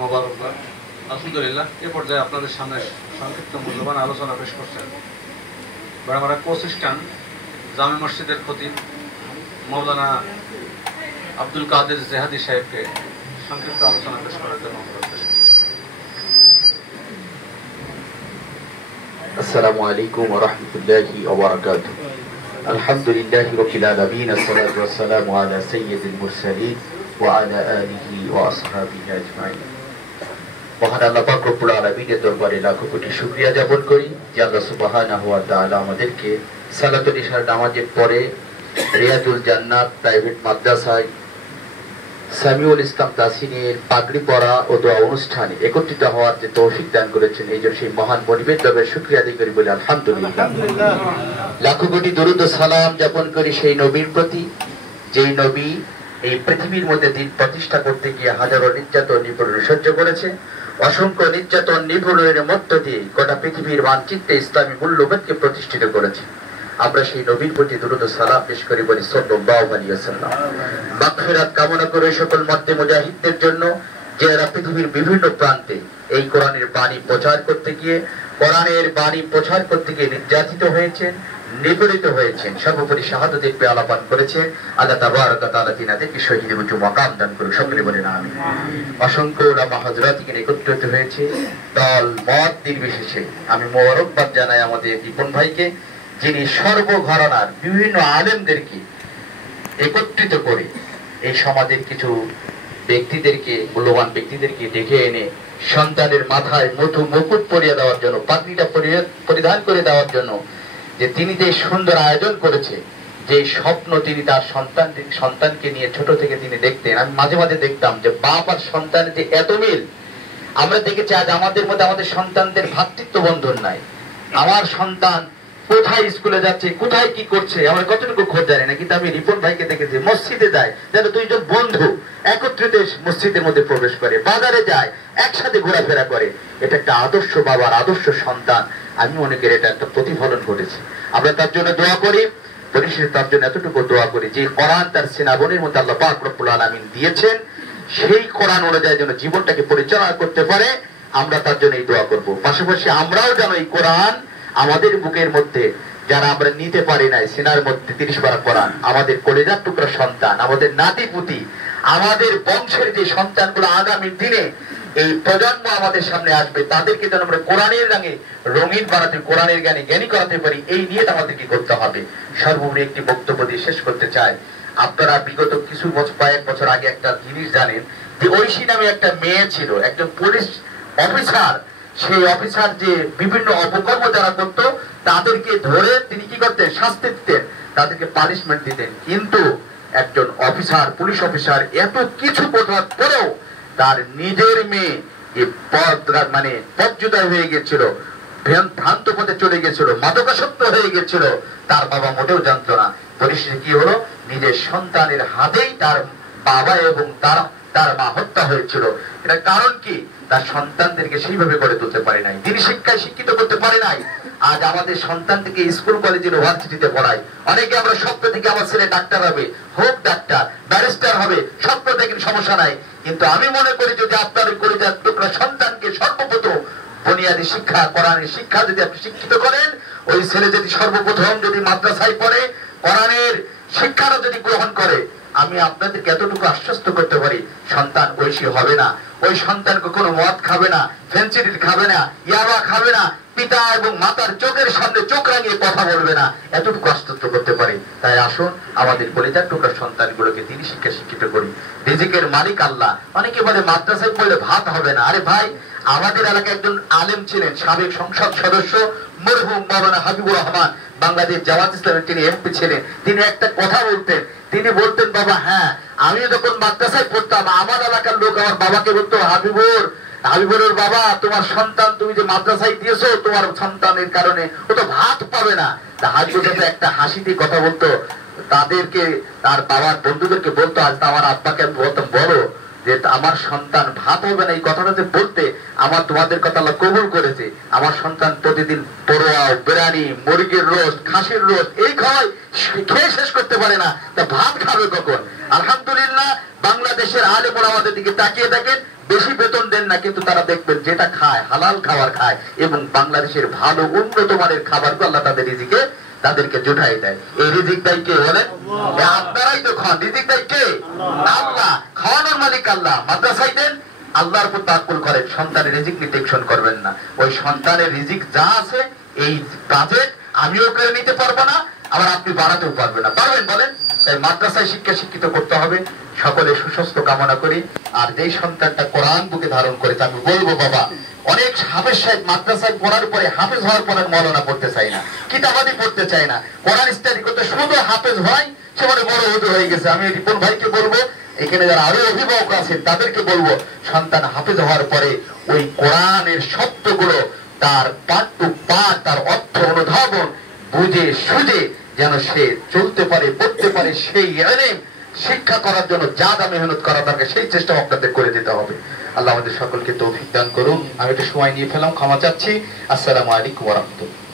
মোবারকবাদ। আলহামদুলিল্লাহ, এ পর্যায়ে আপনাদের সামনে সংক্ষিপ্ত মূল্যবান আলোচনা পেশ করছেন বাড়ামারা কোচিস্টান জামে মসজিদের খতিব মৌলানা আব্দুল কাদের জেহাদি সাহেবকে সংক্ষিপ্ত আলোচনা পেশ করার জন্য অনুরোধ করছি। আসসালামু আলাইকুম ওয়া রাহমাতুল্লাহি ওয়া বারাকাতুহু। আলহামদুলিল্লাহি রাব্বিল আলামিন, আসসালাতু ওয়াসসালামু আলা সাইয়্যিদিল মুরসালিন ওয়া আলা আলিহি ওয়া আসহাবিহি আজমাইন। মহান আল্লাহ পাক রব্বুল আলামিনের দরবারে লাখো কোটি শুকরিয়া জ্ঞাপন করি যে আল্লাহ সুবহানাহু ওয়া তাআলা আমাদেরকে সালাতুল ইশার নামাজের পরে রিয়াদুল জান্নাত প্রাইভেট মাদ্রাসায় সামিউল ইসলাম তাসিনের পাগড়ি পরা ও দোয়া অনুষ্ঠানে একত্রিত হওয়ার যে তৌফিক দান করেছেন, এই জন্য সেই মহান মনিবের দরবারে শুকরিয়া আদায় করি বলে আলহামদুলিল্লাহ। লাখো কোটি দরুদ ও সালাম জ্ঞাপন করি সেই নবীর প্রতি, যেই নবী এই পৃথিবীর মধ্যে দিন প্রতিষ্ঠা করতে গিয়ে হাজারো নির্যাতন নিপীড়ন সহ্য করেছে। অসংখ্য নির্যাতন নিপীড়নের মধ্য দিয়ে গোটা পৃথিবীর মানচিত্রে ইসলামী মূল্যবোধকে প্রতিষ্ঠিত করেছে। আমরা সেই নবীর প্রতি দরুদ ও সালাম পেশ করি বলি সাল্লাল্লাহু আলাইহি ওয়াসাল্লাম। মাগফিরাত কামনা করে সকল মধ্যে মুজাহিদদের জন্য, যারা পৃথিবীর বিভিন্ন প্রান্তে এই কোরআনের বাণী প্রচার করতে গিয়ে নির্যাতিত হয়েছেন, নিপীড়িত হয়েছেন, সর্বোপরি শাহাদাতের পেয়ালা পান করেছে। আল্লাহ তাবারক ওয়া তাআলা তিনাদেরকে শহীদের উচ্চ মাকাম দান করুন, সকলে বলেন আমিন। অসংখ্য উলামা হযরত এখানে একত্রিত হয়েছে, দল মত নির্বিশেষে। আমি মোবারকবাদ জানাই আমাদের রিপন ভাইকে, যিনি সর্বঘরানার বিভিন্ন আলেমদেরকে একত্রিত করে এই সমাজের কিছু ব্যক্তিদেরকে, মূল্যবান ব্যক্তিদেরকে ডেকে এনে সন্তানের মাথায় মুকুট পরিয়ে দেওয়ার জন্য, পাগড়িটা পরিধান করে দেওয়ার জন্য যে তিনি যে সুন্দর আয়োজন করেছে, যে স্বপ্ন তিনি তার সন্তানকে নিয়ে ছোট থেকে তিনি দেখতেন। আমি মাঝে মাঝে দেখতাম যে বাপ আর সন্তানের যে এত মিল। আমরা দেখেছি আজ আমাদের মধ্যে আমাদের সন্তানদের ভ্রাতৃত্ব বন্ধন নাই। আমার সন্তান কোথায় স্কুলে যাচ্ছে, কোথায় কি করছে, আমরা কতটুকু খোঁজ জানি না। কিন্তু আমি রিপন ভাইকে দেখেছি মসজিদে যায়, যেন দুইজন বন্ধু একত্রিত মসজিদের মধ্যে প্রবেশ করে, বাজারে যায়, একসাথে ঘোরাফেরা করে। এটা একটা আদর্শ বাবার, আদর্শ সন্তান। আমি মনে করি এটা একটা প্রতিফলন ঘটেছে। আমরা তার জন্য দোয়া করি, পরিশেষে তার জন্য এতটুকু দোয়া করি যে কোরআন তার সেনাবনের মধ্যে আল্লাহ পাক রব্বুল আলামিন দিয়েছেন, সেই কোরআন অনুযায়ী যেন জীবনটাকে পরিচালনা করতে পারে, আমরা তার জন্য এই দোয়া করবো। পাশাপাশি আমরাও যেন এই কোরআন আমাদের বুকের মধ্যে, যারা আমরা নিতে পারি নাই, সিনার মধ্যে 30 পারা কোরআন, আমাদের কলেজার টুকরা সন্তান, আমাদের নাতি পুতি, আমাদের বংশের যে সন্তানগুলো আগামী দিনে এই প্রজন্ম আমাদের সামনে আসবে, তাদেরকে যেন আমরা কোরআনের রঙে রঙিন বানাতে, কোরআনের জ্ঞানে জ্ঞানী করাতে পারি, এই নিয়ে আমাদেরকে করতে হবে। সর্বোপরি একটি বক্তব্য দিয়ে শেষ করতে চাই। আপনারা বিগত কিছু বছর, কয়েক বছর আগে একটা জিনিস জানেন যে ঐশী নামে একটা মেয়ে ছিল, একজন পুলিশ অফিসার। সেই অফিসার যে বিভিন্ন অপকর্ম যারা করতো তাদেরকে ধরে তিনি কি করতেন, শাস্তি দিতেন, তাদেরকে পানিশমেন্ট দিতেন। কিন্তু একজন অফিসার, পুলিশ অফিসার এত কিছু প্রতিবাদ করেও তার নিজের মেয়ে পদচ্যুত হয়ে গেছিল, ভ্রান্ত পথে চলে গেছিল, মাদকাসক্ত হয়ে গেছিল, তার বাবা মোটেও জানতো না। পরিশেষে কি হলো, নিজের সন্তানের হাতেই তার বাবা এবং তার মা হত্যা হয়েছিল। এটার কারণ কি, তার সন্তানদেরকে সেইভাবে গড়ে তুলতে পারে নাই, তিনি শিক্ষায় শিক্ষিত করতে পারে নাই। আজ আমাদের সন্তান থেকে স্কুল কলেজ ইউনিভার্সিটিতে পড়ায়, অনেকে আমরা স্বপ্ন থেকে আমার ছেলে ডাক্তার হবে, হোক ডাক্তার, ব্যারিস্টার হবে, স্বপ্ন থেকে সমস্যা নাই। কিন্তু আমি মনে করি যদি আপনার কলেজের টুকরা সন্তানকে সর্বপ্রথম বুনিয়াদী শিক্ষা, কোরআনের শিক্ষা যদি আপনি শিক্ষিত করেন, ওই ছেলে যদি সর্বপ্রথম যদি মাদ্রাসায় পড়ে, কোরআনের শিক্ষাটা যদি গ্রহণ করে, আমি আপনাদেরকে এতটুকু আশ্বস্ত করতে পারি, সন্তান ঐশী হবে না। ওই সন্তান কখনো মদ খাবে না, ফেন্সিডিল খাবে না, ইয়াবা খাবে না, পিতা এবং মাতার চোখের সামনে চোখ রাঙিয়ে কথা বলবে না, এতটুকু আশ্বস্ত করতে পারি। তাই আসুন আমাদের কলিজার টুকরা সন্তানগুলোকে তিনি শিক্ষা শিক্ষিত করি। রিজিকের মালিক আল্লাহ। অনেকে বলে মাদ্রাসায় পড়লে ভাত হবে না। আরে ভাই, আমাদের এলাকায় একজন আলেম ছিলেন, সাবেক সংসদ সদস্য মরহুম মাওলানা হাবিবুর রহমান, বাংলাদেশ জামাত ইসলামের তিনি এমপি ছিলেন। তিনি একটা কথা বলতেন, তিনি বলতেন, বাবা হ্যাঁ, আমি যখন মাদ্রাসায় পড়তাম, আমার এলাকার লোক আমার বাবাকে বলতো, হাবিবুরের বাবা, তোমার সন্তান তুমি যে মাদ্রাসায় দিয়েছো, তোমার সন্তানের কারণে ও তো ভাত পাবে না। হাবিবুর একটা হাসি দিয়ে কথা বলতো, তাদেরকে, তার বাবার বন্ধুদেরকে বলতো, আজ আমার আব্বাকে আমি বলতাম, বড় যে আমার সন্তান ভাত হবে না, এই কথাটা যে বলতে আমার তোমাদের কথা আল্লাহ কবুল করেছে। আমার সন্তান প্রতিদিন পোড়োয়া, বিরিয়ানি, মুরগির রোস্ট, খাসির রোস্ট এই খাওয়ায়, খেয়ে শেষ করতে পারে না, তা ভাত খাবে কখন? আলহামদুলিল্লাহ, বাংলাদেশের আলেম ওলামাদের দিকে তাকিয়ে দেখেন, বেশি বেতন দেন না, কিন্তু তারা দেখবেন যেটা খায় হালাল খাবার খায় এবং বাংলাদেশের ভালো উন্নত মানের খাবারগুলো আল্লাহ তাদের রিজিকে তাদেরকে জোটাই দেয়। এই রিজিক দেয় কে বলেন? আপনারাই তো খান। রিজিক দেয় কে? আল্লাহ। খাওয়ানোর মালিক আল্লাহ। মাদ্রাসায় দেন, আল্লাহর উপর তাওয়াক্কুল করেন, সন্তানের রিজিক নিয়ে টেনশন করবেন না। ওই সন্তানের রিজিক যা আছে এই বাজেট আমিও করে নিতে পারবো না, আবার আপনি বাড়াতেও পারবেন না। পারবেন বলেন? তাই মাদ্রাসায় শিক্ষিত করতে হবে। সকলে সুস্বাস্থ্য কামনা করি। আর যেই সন্তানটা কোরআন বুকে ধারণ করেছে, আমি বলবো বাবা, অনেক হাফেজ সাহেব মাদ্রাসায় পড়ার পরে হাফেজ হওয়ার পরে মৌলানা পড়তে চায় না, কিতাবাদি পড়তে চায় না, কোরআন স্টাডি করতে শুধু হাফেজ হয়, সে মানে বড় হুজুর হয়ে গেছে। আমি রিপন ভাইকে বলবো, এখানে যারা আরো অভিভাবক আছেন তাদেরকে বলবো, সন্তান হাফেজ হওয়ার পরে ওই কোরআনের শব্দগুলো তার পাঠ টু পাঠ, তার অর্থ অনুধাবন বুঝে সুঝে যেন সে চলতে পারে, পড়তে পারে। সেই ইলম শিক্ষা করার জন্য যা দা মেহনত করা দরকার সেই চেষ্টা আপনাদের করে দিতে হবে। আল্লাহ আমাদের সকলকে তৌফিক দান করুন। আমি একটু সময় নিয়ে ফেলাম, ক্ষমা চাচ্ছি। আসসালামু আলাইকুম ওয়া রাহমাতুল্লাহ।